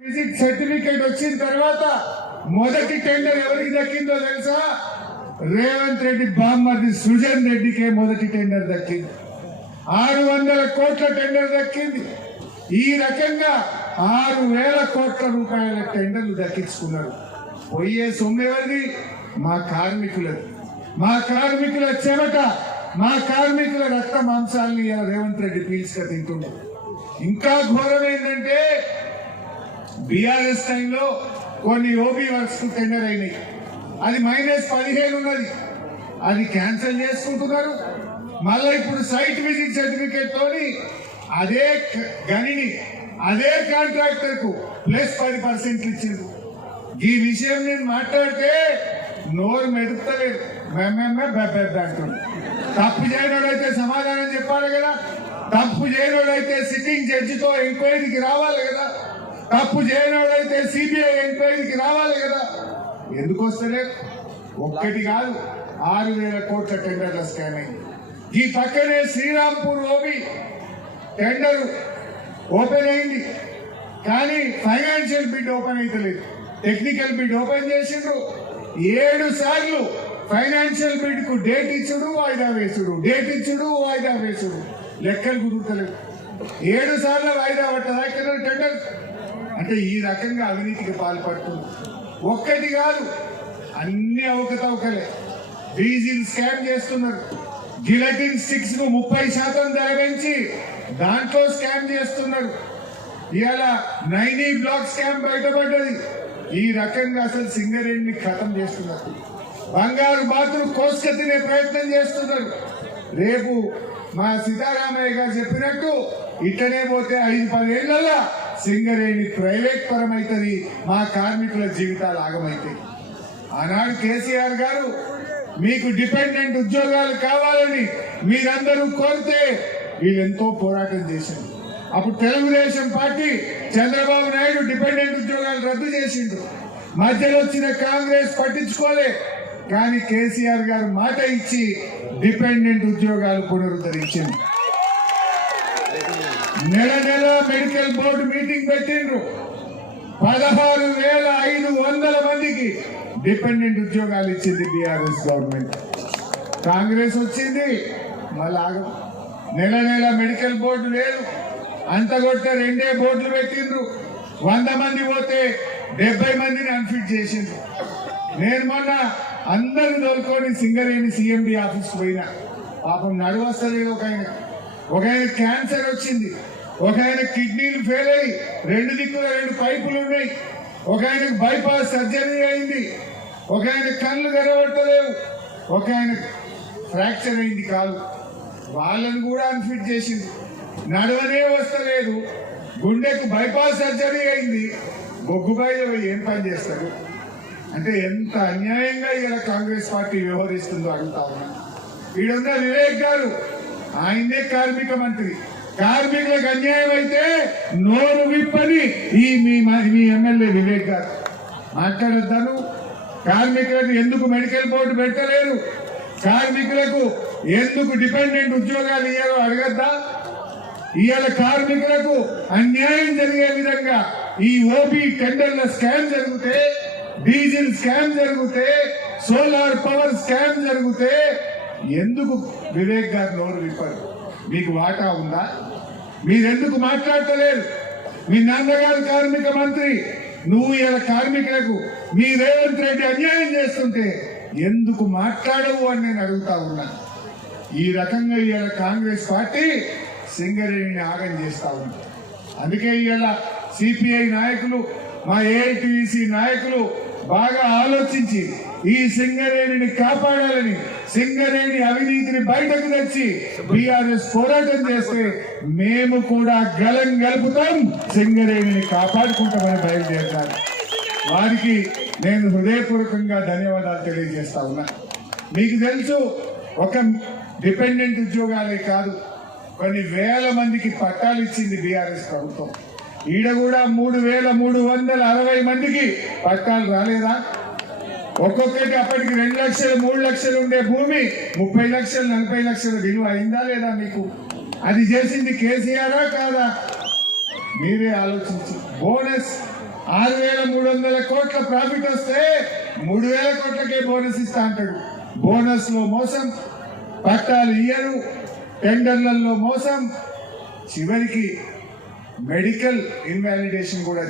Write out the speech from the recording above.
Visit certificate వచ్చిన తర్వాత మొదటి టెండర్ ఎవరికి దక్కిందో తెలుసా? రేవంత్ రెడ్డి బామ్మర్ది సృజన్ రెడ్డికే మొదటి టెండర్ దక్కింది. 600 కోట్ల టెండర్ దక్కింది. ఈ రకంగా 6,000 కోట్ల రూపాయల టెండర్లు దక్కించుకున్నారు. పోయే సొమ్ము ఎవరిది? మా కార్మికులది. మా కార్మికుల చెమట, మా కార్మికుల రక్త మాంసాలని రేవంత్ రెడ్డి పీల్చుక తింటున్నారు. ఇంకా ఘోరం ఏంటంటే బీఆర్ఎస్ టైంలో కొన్ని ఓబీ వర్క్స్ కు టెండర్ అయినాయి. అది -15 ఉన్నది, అది క్యాన్సిల్ చేసుకుంటున్నారు. మళ్ళీ ఇప్పుడు సైట్ విజిట్ సర్టిఫికేట్ తోని అదే గనిని అదే కాంట్రాక్టర్ కు +10% ఇచ్చింది. ఈ విషయం నేను మాట్లాడితే నోరు మెదుపుతలేదు, అంటుంది. తప్పు చేయనోడైతే సమాధానం చెప్పాలి కదా. తప్పు చేయనోడైతే సిట్టింగ్ జడ్జితో ఎంక్వైరీకి రావాలి కదా. తప్పు చేయనోడైతే సిబిఐ ఎంక్వైరీకి రావాలి కదా. ఎందుకు వస్తలేదు? ఒక్కటి కాదు, 6,000 కోట్ల టెండర్ల స్కామ్ అయింది. ఈ పక్కనే శ్రీరాంపూర్ ఓబీ టెండర్ ఓపెన్ అయింది, కానీ ఫైనాన్షియల్ బిడ్ ఓపెన్ అయితలేదు. టెక్నికల్ బిడ్ ఓపెన్ చేసిండ్రు. 7 సార్లు ఫైనాన్షియల్ బిడ్ కు డేట్ ఇచ్చుడు, వాయిదా వేసుడు, డేట్ ఇచ్చుడు, వాయిదా వేసుడు. లెక్కలు కుదురుతలేదు. 7 సార్లు వాయిదా పట్టదా ఇక్కడ టెండర్? అంటే ఈ రకంగా అవినీతికి పాల్పడుతుంది. ఒక్కటి కాదు, అన్ని అవకతవకలే. డీజిల్ స్కామ్ చేస్తున్నారు. జిలటిన్ స్టిక్స్ కు 30% ధర పెంచి దాంట్లో స్కామ్ చేస్తున్నారు. ఇవాళ 9 బ్లాక్ స్కామ్ బయటపడ్డది. ఈ రకంగా అసలు సింగరేణిని ఖతం చేస్తున్నారు. బంగారు బాతులు కోసుక తినే ప్రయత్నం చేస్తున్నారు. రేపు మా సీతారామయ్య గారు చెప్పినట్టు ఇట్టనే పోతే 5-10 ఏళ్లలో సింగరేణి ప్రైవేట్ పరమైతుంది, మా కార్మికుల జీవితాలు ఆగమైతాయి. ఆనాడు కేసీఆర్ గారు మీకు డిపెండెంట్ ఉద్యోగాలు కావాలని మీరందరూ కోరితే వీళ్ళెంతో పోరాటం చేశారు. అప్పుడు తెలుగుదేశం పార్టీ చంద్రబాబు నాయుడు డిపెండెంట్ ఉద్యోగాలు రద్దు చేసిండు. మధ్యలో వచ్చిన కాంగ్రెస్ పట్టించుకోలే, కానీ కేసీఆర్ గారు మాట ఇచ్చి డిపెండెంట్ ఉద్యోగాలు పునరుద్ధరించింది. నెల మెడికల్ బోర్డు మీటింగ్ పెట్టిండ్రు. 16,500 మందికి డిపెండెంట్ ఉద్యోగాలు ఇచ్చింది బీఆర్ఎస్ గవర్నమెంట్. కాంగ్రెస్ వచ్చింది, మళ్ళీ నెల మెడికల్ బోర్డు లేదు. అంత కొట్టే 2 బోర్డులు పెట్టిండ్రు. 100 మంది పోతే 70 మందిని అన్ఫిట్ చేసిండ్రు. నేను మొన్న అందరు తోలుకొని సింగరేణి సిఎండి ఆఫీస్ పోయినా. పాపం నడువస్తలేదు. ఒక ఆయన క్యాన్సర్ వచ్చింది, ఒక ఆయన కిడ్నీలు ఫెయిల్ అయ్యి 2 దిక్కుల 2 పైపులు ఉన్నాయి, ఒక ఆయనకు బైపాస్ సర్జరీ అయింది, ఒక ఆయన కళ్ళు కనబడతలేవు, ఒక ఆయన ఫ్రాక్చర్ అయింది కాలు. వాళ్ళని కూడా అన్ఫిట్ చేసింది. నడవనే వస్తలేదు, గుండెకు బైపాస్ సర్జరీ అయింది, బొగ్గుబాయిలో ఏం పని చేస్తారు? అంటే ఎంత అన్యాయంగా ఇలా కాంగ్రెస్ పార్టీ వ్యవహరిస్తుందో అడుగుతా ఉన్నా. ఈడున్న వివేక్ గారు, ఆయనే కార్మిక మంత్రి. కార్మికులకు అన్యాయం అయితే నోరు విప్పని మీ ఎమ్మెల్యే వివేక్ గారు మాట్లాడొద్దాను. కార్మికులకు ఎందుకు మెడికల్ బోర్డు పెట్టలేరు? కార్మికులకు ఎందుకు డిపెండెంట్ ఉద్యోగాలు ఇయ్యాలో అడగద్దా? ఇవాళ కార్మికులకు అన్యాయం జరిగే విధంగా ఈ ఓబీ టెండర్ల స్కామ్ జరిగితే, డీజిల్ స్కామ్ జరిగితే, సోలార్ పవర్ స్కామ్ జరిగితే ఎందుకు వివేక్ గారు నోరు విప్పారు? మీకు వాటా ఉందా? మీరెందుకు మాట్లాడతలేరు? మీ నాన్నగారు కార్మిక మంత్రి, నువ్వు ఇలా కార్మికులకు మీ రేవంత్ రెడ్డి అన్యాయం చేస్తుంటే ఎందుకు మాట్లాడవు అని నేను అడుగుతా ఉన్నా. ఈ రకంగా ఇవాళ కాంగ్రెస్ పార్టీ సింగరేణిని ఆగం చేస్తా ఉంది. అందుకే ఇవాళ సిపిఐ నాయకులు, మా ఏఐటీసీ నాయకులు బాగా ఆలోచించి ఈ సింగరేణిని కాపాడాలని, సింగరేణి అవినీతిని బయటకు తెచ్చి బీఆర్ఎస్ పోరాటం చేస్తే మేము కూడా గలం గలుపుతాం, సింగరేణిని కాపాడుకుంటామని బయలుదేరుతారు. వారికి నేను హృదయపూర్వకంగా ధన్యవాదాలు తెలియజేస్తా ఉన్నా. మీకు తెలుసు, ఒక డిపెండెంట్ ఉద్యోగాలే కాదు, కొన్ని వేల మందికి పట్టాలు ఇచ్చింది బీఆర్ఎస్ ప్రభుత్వం. ఈడ కూడా 3,360 మందికి పట్టాలు రాలేదా? ఒక్కొక్కటి అప్పటికి 2 లక్షలు 3 లక్షలు ఉండే భూమి 30 లక్షలు 40 లక్షల విలువ అయిందా లేదా మీకు? అది చేసింది కేసీఆరా కాదా? మీరే ఆలోచించి. బోనస్ 6,300 కోట్ల ప్రాఫిట్ వస్తే 3,000 కోట్లకే బోనస్ ఇస్తా అంటాడు. బోనస్ లో మోసం, పట్టాలు ఇయ్యరు, టెండర్లలో మోసం, చివరికి మెడికల్ ఇన్వాలిడేషన్ కూడా